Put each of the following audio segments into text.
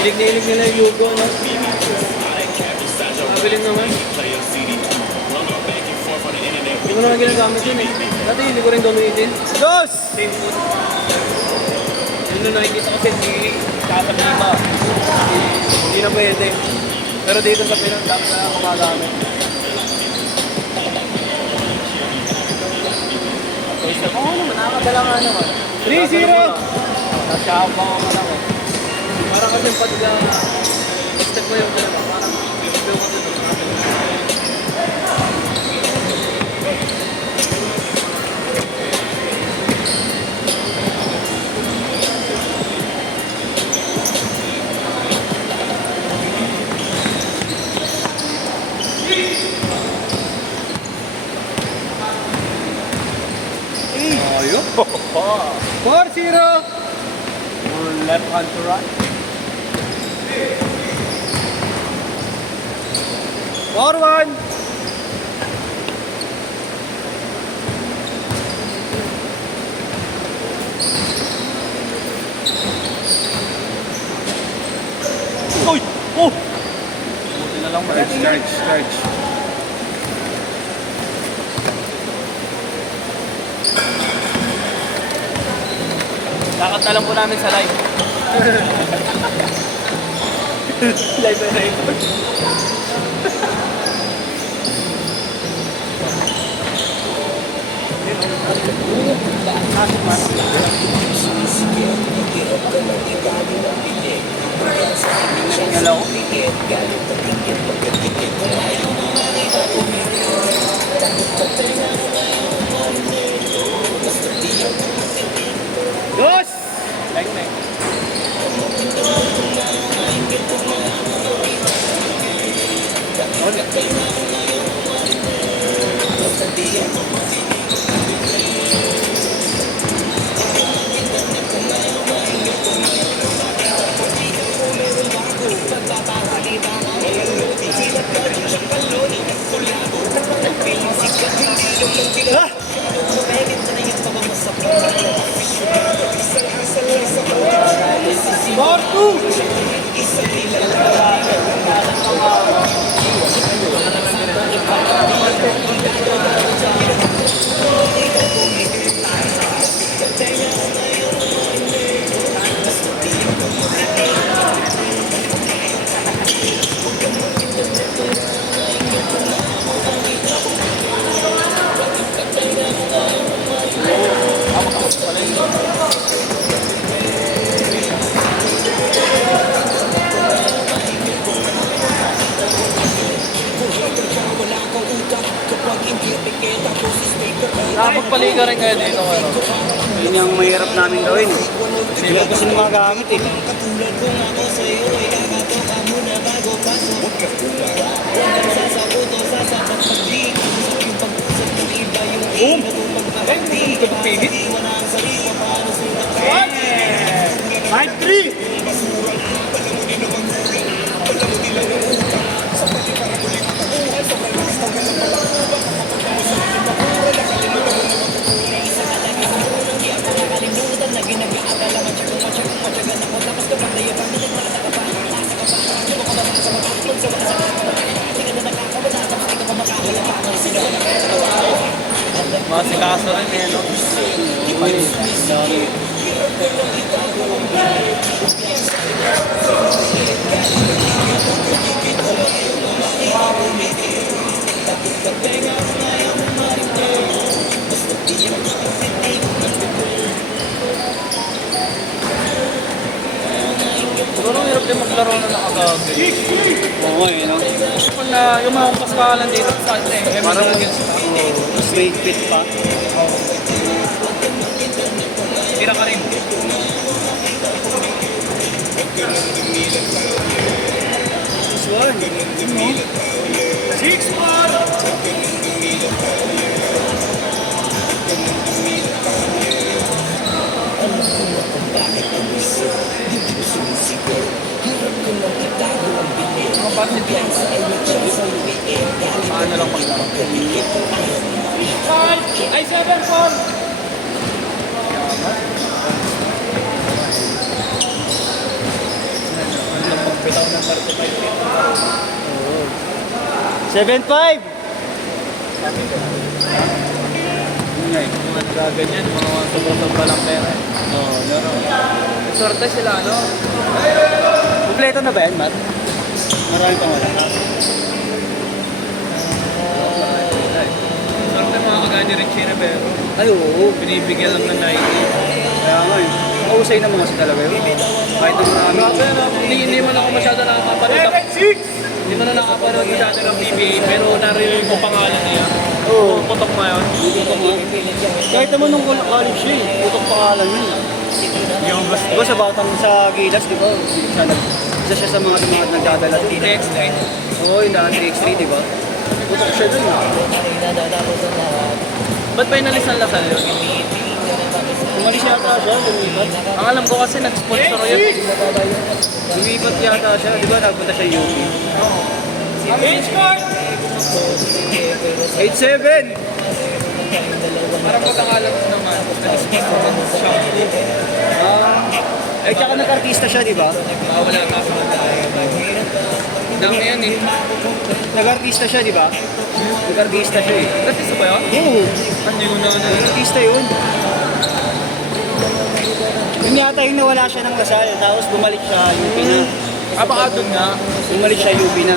Hilig na hilig nila yung Yugo, no? Mabiling naman. Hindi ko naman ginagamit yun eh. Dati hindi ko rin gamitin. Dos! Same food. Yun na nakikita ko sa hindi kakalima. Hindi na pwede. Pero dito sa Pinas, dami na kumagamit. Okay, so kung ano, nakakadala nga naman. 3-0! Nasyabang ako lang eh. Parang kasi pag step mo yung dalawa, parang feel mo dito. Ayun. 4-0! Left hand to right. 4-1! Uy! Oh! Buti na lang Charge. Lakad na lang po namin sa live. Live na live. Hello? Dos! Like na Nakapagpaliga rin kayo dito, pero Yun yung mahirap namin gawin. Hindi ko kasi mga gamit eh. boom! Pipit! 5-3! Masikaso rin eh, no? Siguro hirap din maglaro na nakagabi. Oo eh, no? Kasi pag na, yung mga kaskalan dito sa atin eh, Parang against mas may fit pa. tira ka rin. This one. No? 6-1! Mga pasit lang. Paano lang maglaro? 5! Ay, 7-4! 7.5. Yun nga eh, mga nagaganyan, mga sobra-sobra lang pera. Oo, meron. Sorte sila, ano? Kompleto na ba yan, Matt? Marami pang wala. Sorte mga kaganya rin China, pero Ay, oo. binibigyan lang ng 90. Kaya nga eh. Kausay na mga kasi talaga yun. Kahit ang marami. Grabe, no? Hindi man ako masyado nakakapanood. Hindi man ako nakakapanood masyado ng PBA, pero narinig ko pangalan niya. Oo. Putok mo yun. Putok nga. Kahit naman nung college siya eh. Putok pangalan yun. Yung basta. Diba sa batang sa Gilas, di ba? Isa siya sa mga nagdadala doon. Next night. Oo, yung daan 3x3, di ba? Putok siya dun. Ba't ba inalisan Lasal yun? Umalis yata siya, lumipat. Ang alam ko kasi nag-sponsor yun. Lumipat yata siya, di ba? Nagpunta siya UP. Age card! 8-7! Parang pagkakalam ko naman, nag-sponsor siya. Eh, tsaka nag-artista siya, di ba? Wala ka sa dami yan eh. Nag-artista siya, di ba? Nag-artista siya eh. Artista ba yun? Oo, Hindi ko na nag-artista yun. Yun yata yung nawala siya ng Lasal, tapos bumalik siya UP na. baka doon nga. Bumalik siya UP na.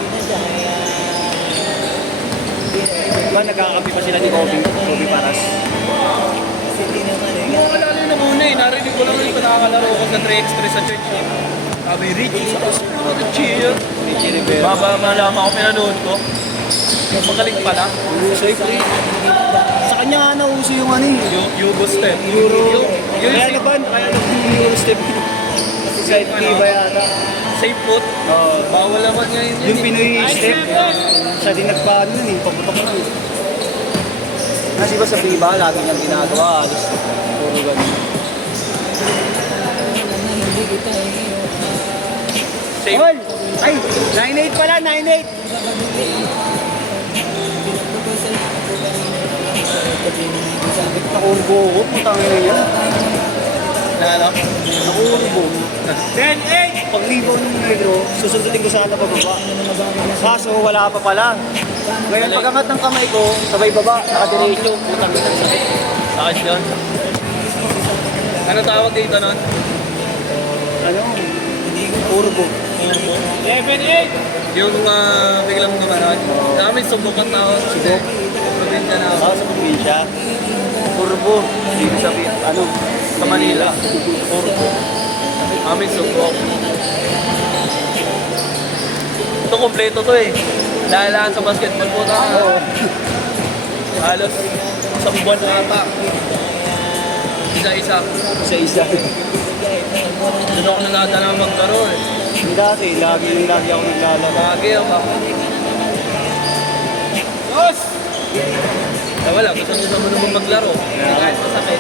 Diba nagkakampi pa sila ni Kobe Paras? Wala na muna eh. Narinig ko lang yung nakakalaro ko sa 3x3 sa church. Sabi, Richie, chill. Richie Rivera. Baba malaman ako pinanood ko. Magaling pala. Usay pre. Sa kanya nga nauso yung ano eh. Yugo step. Euro. Yung Kaya naman, kaya naman yung Euro step. Sa Iba yata. safe foot. Oo. Bawal naman ngayon yun. Yung Pinoy step, siya din nagpaano nun eh, paputok na eh. Kasi ba sa FIBA, lagi niyang ginagawa, alos puro ganun. Safe. All! Ay! 9-8 pala, 9-8! Nakurbo ko, putangin na yan. Na ano? Nakurbo. 10-8! Paglibaw ng negro, susundutin ko sana pababa. Kaso wala pa pala. Ngayon pag-angat ng kamay ko, sabay baba, nakadiretso, putang ina ng sakit. Sakit yun. Ano tawag dito nun? Ano? Turbo. 11-8! Yung biglang gumanon. Namin subukan na ako. Subok. Probinsya na ako. Sa probinsya. Turbo. Dito sa ano? Sa Manila. Turbo. Amin subok. Ito kompleto to eh. Lalaan sa basketball po na. Oo. Halos isang buwan ata. Isa-isa. Isa-isa. Doon ako nadadala maglaro eh. Dati, lagi ako naglalaro. Lagi ako. Dos! Wala, gusto mo naman maglaro. Hindi kahit masakit.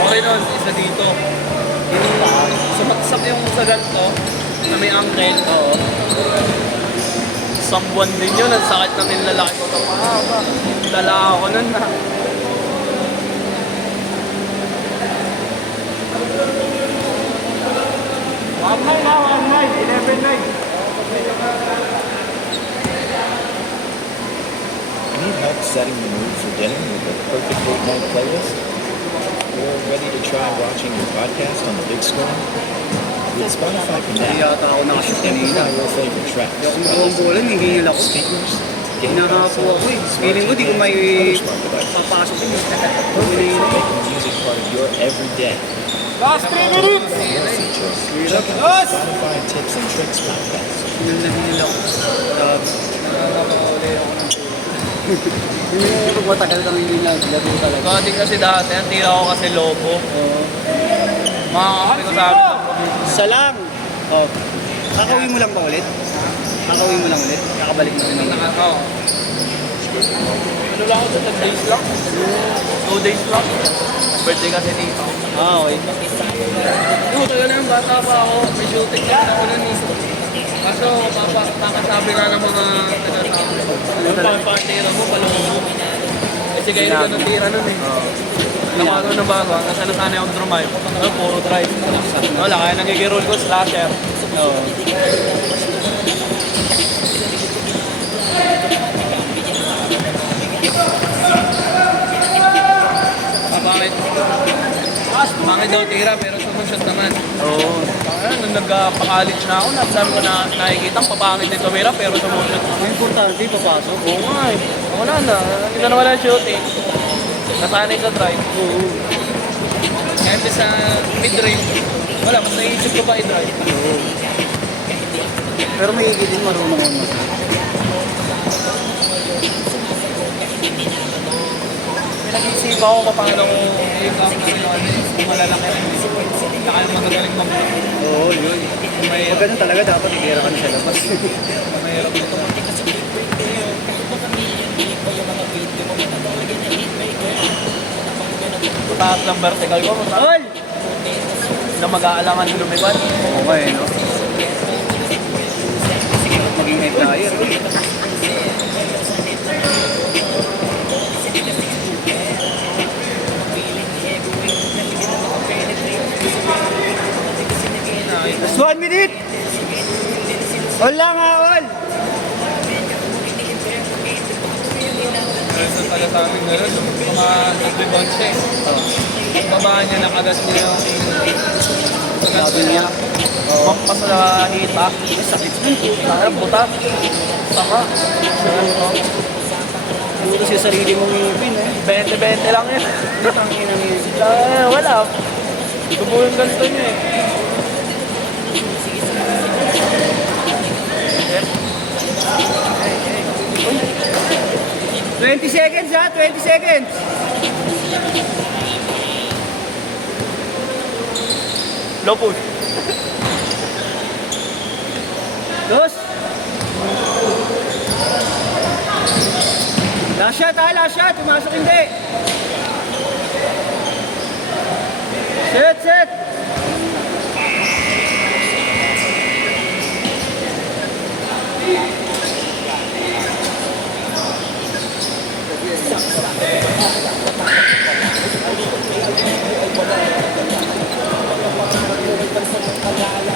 Okay nun, isa dito. Yung sumaksak yung sagat ko na may angkel. Oo. Isang buwan din yun, ang sakit na nilalaki ko ito. Dala ako nun na. Need help setting the mood for dinner with the perfect date night playlist? Or ready to try watching your podcast on the big screen? With Spotify Hindi Connect, yata ako nakashoot kanina. amplify your favorite tracks. Hindi ako makuha bola, hingil ako. Speakers, game Hinahapo ako eh. Feeling ko di ko may smart devices. papasok yun. Perfect for making music part of your everyday. Last 3 minutes! More features. Check out the Spotify Tips and Tricks podcast. Hinil na hinil ako. Grabe. Yung pag matagal kami hindi naglaro talaga. Dati kasi dati, ang tira ko kasi lobo. Mga kape ko sabi sa probinsya. Isa lang. Oh. Kakawin mo lang ba ulit? Kakawin mo lang ulit? Kakabalik mo rin ulit? Oo. Ano lang ako sa 2 days lang? 2 days lang. Birthday kasi dito. Ah, okay. Oo, tagal na yung bata pa ako. May shooting kasi ako nun eh. Kaso, makasabi nga ng mga taga-sabi. Yung pang-partera mo, palungo mo. Kasi kayo ganun tira nun eh. Nakano na bago, nasa nasanay akong drive. Puro drive. Wala, kaya nagigirol ko, slasher. Oo. Bakit? Bakit daw tira pero sumusot naman. Oo. Nung nagpa-college na ako, sabi ko na nakikita ang papangit nito tumira pero sumusot. Ang importante, papasok. Oo nga eh. Wala na. Hindi na wala shooting. Nasanay sa drive. Oo. Kahit sa mid-range, wala. Mas naisip ko pa i-drive. Oo. Pero may higit din marunong ako mas. Pinag-iisipan ko kung paano yung gawin kung malalaki rin. Saka yung magagaling Oo, yun. mahirap. Pag ganun talaga, dapat igera ka na sa labas. Mahirap ito. Taas ng vertical ko. Tol! Na mag-aalangan lumipad. Okay, no? Maging high flyer. Just 1 minute! All lang ha, all! Ito pala sa amin gano'n. Mga nag-rebound siya eh. Pagbabaan niya, nakagas niya yung Sabi niya. mampas na hita. Sakit nun. Kaya butas. Sama. Puro siya sarili mong ngipin, eh. 20-20 lang yun. Ang inang ngipin. Wala. Tubo yung ganito niya eh. 20 seconds ha, 20 seconds. Low push. Dos. Last shot ha, last shot. Pumasok hindi. Set, set.